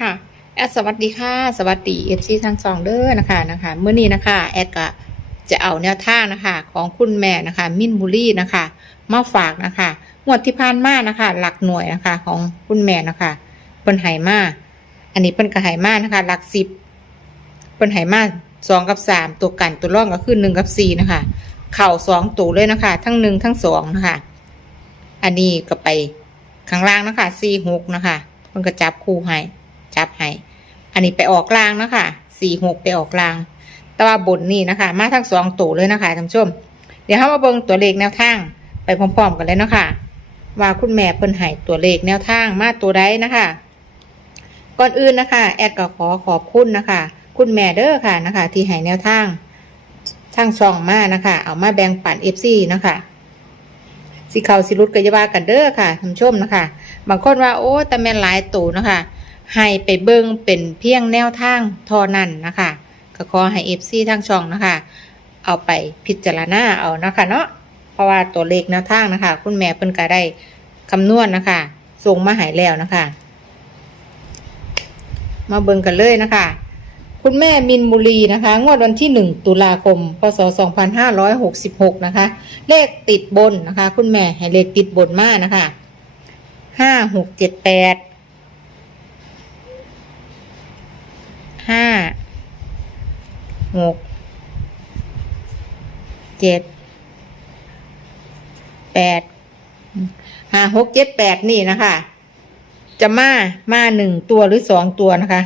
ค่ะแอดสวัสดีค่ะ สวัสดีเอฟซีทั้งสองเด้อนะคะนะคะเมื่อนี้นะคะแอดก็จะเอาแนวทางนะคะของคุณแม่นะคะมินบุรีนะคะมาฝากนะคะงวดที่ผ่านมานะคะ หลักหน่วยนะคะของคุณแม่นะคะเปิ้นไหมาอันนี้เปิ้นก็ไหมานะคะ หลักสิบเปิ้นไหมาสองกับสามตัวกันตัวร่องก็คือหนึ่งกับสี่นะคะเข่าสองตัวเลยนะคะ ทั้งหนึ่งทั้งสองนะคะ อันนี้ก็ไปข้างล่างนะคะสี่หกนะคะมันก็จับคู่ให้ จับให้ อันนี้ไปออกกลางนะคะสี่หกไปออกกลาง แต่ว่าบนนี่นะคะ มาทั้งสองตัวเลยนะคะท่านผู้ชม เดี๋ยวเรามาเบิ่งตัวเลขแนวทางไปพร้อมๆกันเลยเนาะคะว่าคุณแม่เพิ่นให้ตัวเลขแนวทางมาตัวใดนะคะ ก่อนอื่นนะคะ แอดก็ขอขอบคุณนะคะ คุณแม่เด้อค่ะนะคะ ที่ให้แนวทางทางช่องมานะคะ เอามาแบ่งปันเอฟซีนะคะสิเขาสิรุดกอยาบากันเด้อค่ะท่านผู้ชมนะคะ บางคนว่าโอ้แต่แม่นหลายตู่นะคะ ให้ไปเบิ่งเป็นเพียงแนวทางทอนั่นนะคะก็ขอให้เอฟซีทางช่องนะคะ เอาไปพิจารณาเอานะคะเนาะเพราะว่าตัวเลขแนวทางนะคะ คุณแม่เพิ่นก็ได้คำนวณนนะคะส่งมาหายแล้วนะคะ มาเบิ่งกันเลยนะคะ คุณแม่มินบุรีนะคะ งวดวันที่ 1 ตุลาคม พศ 2566 นะคะ เลขติดบนนะคะ คุณแม่ให้เลขติดบนมากนะคะ 5678 หกเจ็ดแปดห้าหกเจ็ดแปดนี่นะคะ จะมามาหนึ่งตัวหรือสองตัวนะคะ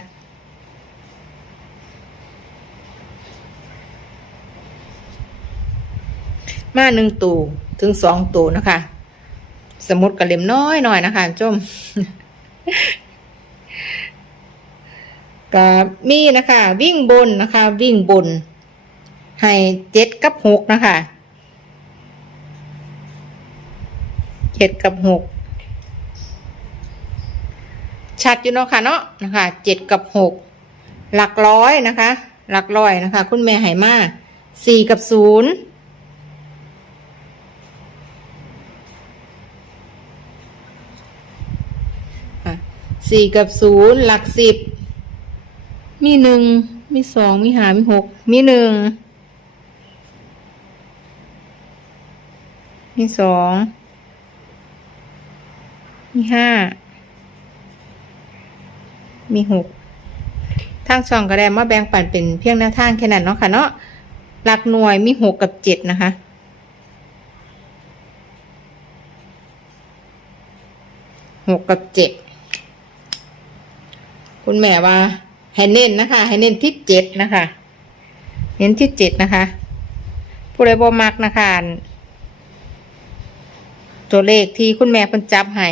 มาหนึ่งตูถึงสองตูนะคะ สมุดกระเล่มน้อยหน่อยนะคะจม ก็มีนะคะ วิ่งบนนะคะ วิ่งบน ให้เจ็ดกับหกนะคะเจ็ดกับหกชัดอยู่เนาะค่ะเนาะนะคะเจ็ดกับหกหลักร้อยนะคะ หลักร้อยนะคะ คุณแม่ไหมาสี่กับศูนย์สี่กับศูนย์หลักสิบ มีหนึ่งมีสองมีหามีหกมีหนึ่งมีสองมีห้ามีหกทางช่องก็ได้มาแบ่งปันเป็นเพียงแนวทางแค่นั้นเนาะค่ะเนาะหลักหน่วยมีหกกับเจ็ดนะคะหกกับเจ็ดคุณแม่ว่า ให้เน้นนะคะ ให้เน้นที่เจ็ดนะคะ เน้นที่เจ็ดนะคะ ผู้ใดบ่มักนะคะ ตัวเลขที่คุณแม่เพิ่นจับให้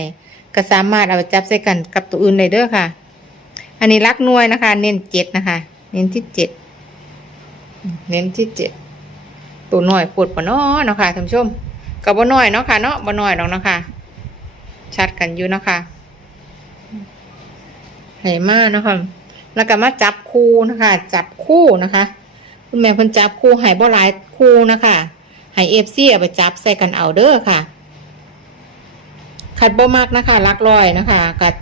ก็สามารถเอาไปจับใส่กันกับตัวอื่นได้เด้อค่ะ อันนี้รักหน่วยนะคะ เน้นเจ็ดนะคะ เน้นที่เจ็ด เน้นที่เจ็ด ตัวน้อยปวดปะน้อเนาะค่ะท่านผู้ชมกับบ่น้อยเนาะค่ะเนาะบ่น้อยหรอกเนาะค่ะชัดกันอยู่เนาะค่ะไหมาเนาะคะ แล้วก็มาจับคู่นะคะ จับคู่นะคะ คุณแม่เพิ่นจับคู่ให้บ่หลายคู่นะคะให้เอฟซีเอาไปจับใส่กันเอาเด้อค่ะ ขัดบ่มากนะคะลักลอยนะคะกัด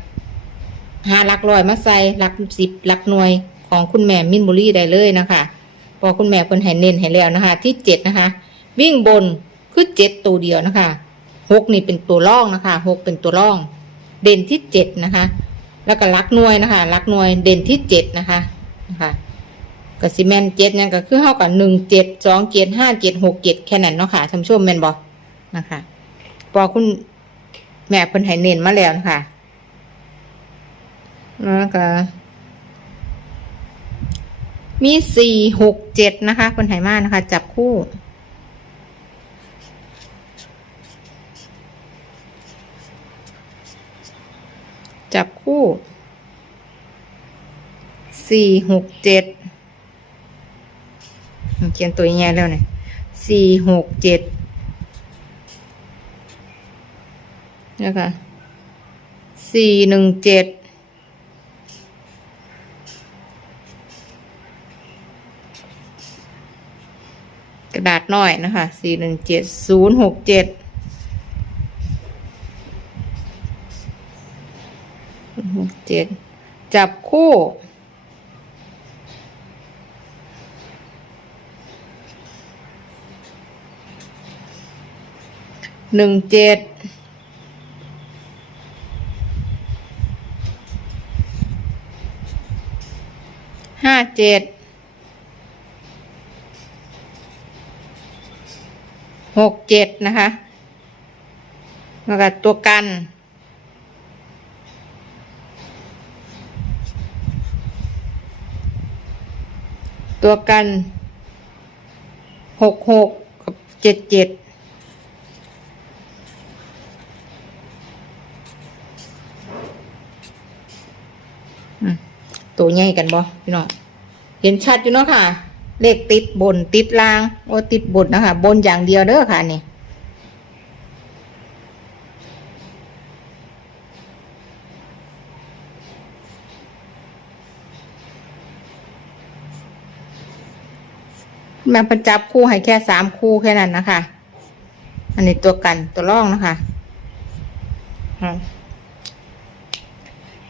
หาลักลอยมาใส่ลักสิบลักหน่วยของคุณแม่มินบุรีได้เลยนะคะพอคุณแม่เพิ่นให้เน้นให้แล้วนะคะ ที่เจ็ดนะคะ วิ่งบนคือเจ็ดตัวเดียวนะคะหกนี่เป็นตัวร่องนะคะหกเป็นตัวร่อง เด่นที่เจ็ดนะคะ แล้วก็ลักหน่วยนะคะลักหน่วยเด่นที่เจ็ดนะคะนะคะก็สิแมนเจ็ดเนี่ยก็คือเท่ากับหนึ่งเจ็ดสองเจ็ดห้าเจ็ดหกเจ็ดแค่นั้นเนาะค่ะท่านผู้ชมแมนบอนะคะพอคุณแม่เพิ่นให้เน้นมาแล้วนะคะแล้วก็มีสี่หกเจ็ดนะคะเพิ่นให้มานะคะ จับคู่ จับคู่ สี่หกเจ็ดเขียนตัวใหญ่แล้วเนี่ยสี่หกเจ็ดแล้วก็สี่หนึ่งเจ็ดกระดาษน้อยนะคะสี่หนึ่งเจ็ดศูนย์หกเจ็ดหกเจ็ดจับคู่ หนึ่งเจ็ดห้าเจ็ดหกเจ็ดนะคะแล้วก็ตัวกันตัวกันหกหกกับเจ็ดเจ็ด ตัวใหญ่กันบ่พี่น้องเห็นชัดอยู่เนาะค่ะ เลขติดบนติดล่างโอ้ติดบนนะคะบนอย่างเดียวเด้อค่ะนี่แม่ประจับคู่ให้แค่สามคู่แค่นั้นนะคะ อันนี้ตัวกันตัวร่องนะคะ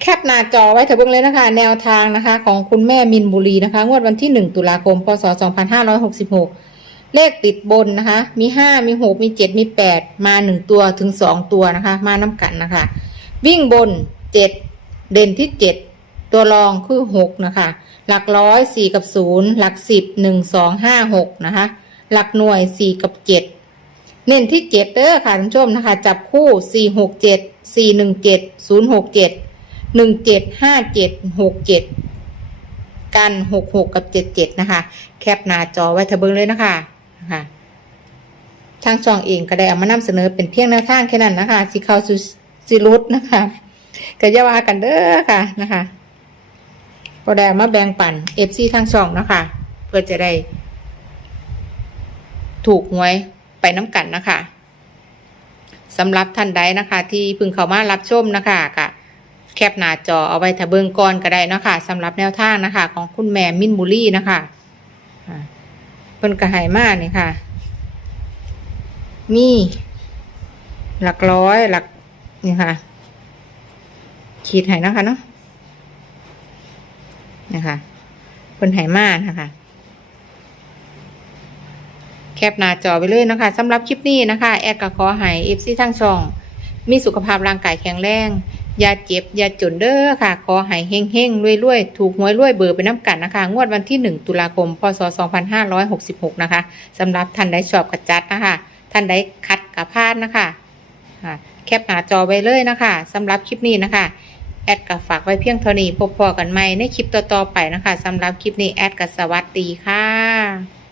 แคปหน้าจอไว้เถอะเบิ่งเลยนะคะ แนวทางนะคะ ของคุณแม่มินบุรีนะคะ งวดวันที่หนึ่งตุลาคม พศสองพันห้าร้อยหกสิบหกเลขติดบนนะคะ มีห้ามีหกมีเจ็ดมีแปดมาหนึ่งตัวถึงสองตัวนะคะ มาน้ำกันนะคะ วิ่งบนเจ็ดเด่นที่เจ็ดตัวรองคือหกนะคะ หลักร้อยสี่กับศูนย์หลักสิบหนึ่งสองห้าหกนะคะ หลักหน่วยสี่กับเจ็ดเน้นที่เจ็ดเด้อค่ะท่านผู้ชมนะคะ จับคู่สี่หกเจ็ดสี่หนึ่งเจ็ดศูนย์หกเจ็ด หนึ่งเจ็ดห้าเจ็ดหกเจ็ดกันหกหกกับเจ็ดเจ็ดนะคะ แคปหน้าจอไว้เถอะเบิงเลยนะคะนะคะทางช่องเองก็ได้เอามานำเสนอเป็นเพียงแนวทางแค่นั้นนะคะสิเข้าสู่สิรุดนะคะก็อย่าว่ากันเด้อค่ะนะคะก็ได้เอามาแบ่งปันเอฟซีทางช่องนะคะเพื่อจะได้ ถูกหวยไปน้ำกันนะคะสำหรับท่านใดนะคะ ที่พึ่งเข้ามารับชมนะคะกะ แคปหน้าจอเอาไว้ถ้าเบิ่งก่อนก็ได้นะคะสำหรับแนวทางนะคะ ของคุณแม่มินบุรี่นะคะเพิ่นกระหายมากนี่ค่ะ มี หลักร้อยหลักนี่ค่ะ ขีดให้นะคะเนาะนะคะคนไหมานะคะแคปหน้าจอไปเลยนะคะสำหรับคลิปนี้นะคะ แอดก็ขอให้เอฟซีทั้งช่อง มีสุขภาพร่างกายแข็งแรง อย่าเจ็บ อย่าจนเด้อค่ะ ขอให้เฮงเฮงรวยรวยๆถูกหวยรวยเบอร์ไปน้ำกันนะคะ งวดวันที่ 1 ตุลาคม พศ 2566 นะคะสำหรับท่านใดชอบกระจัดนะคะ ท่านใดคัดกระพานนะคะแคปหน้าจอไว้เลยนะคะสำหรับคลิปนี้นะคะ แอดกับฝากไว้เพียงเท่านี้พบพอกันใหม่ในคลิปต่อๆไปนะคะสำหรับคลิปนี้แอดกับสวัสดีค่ะ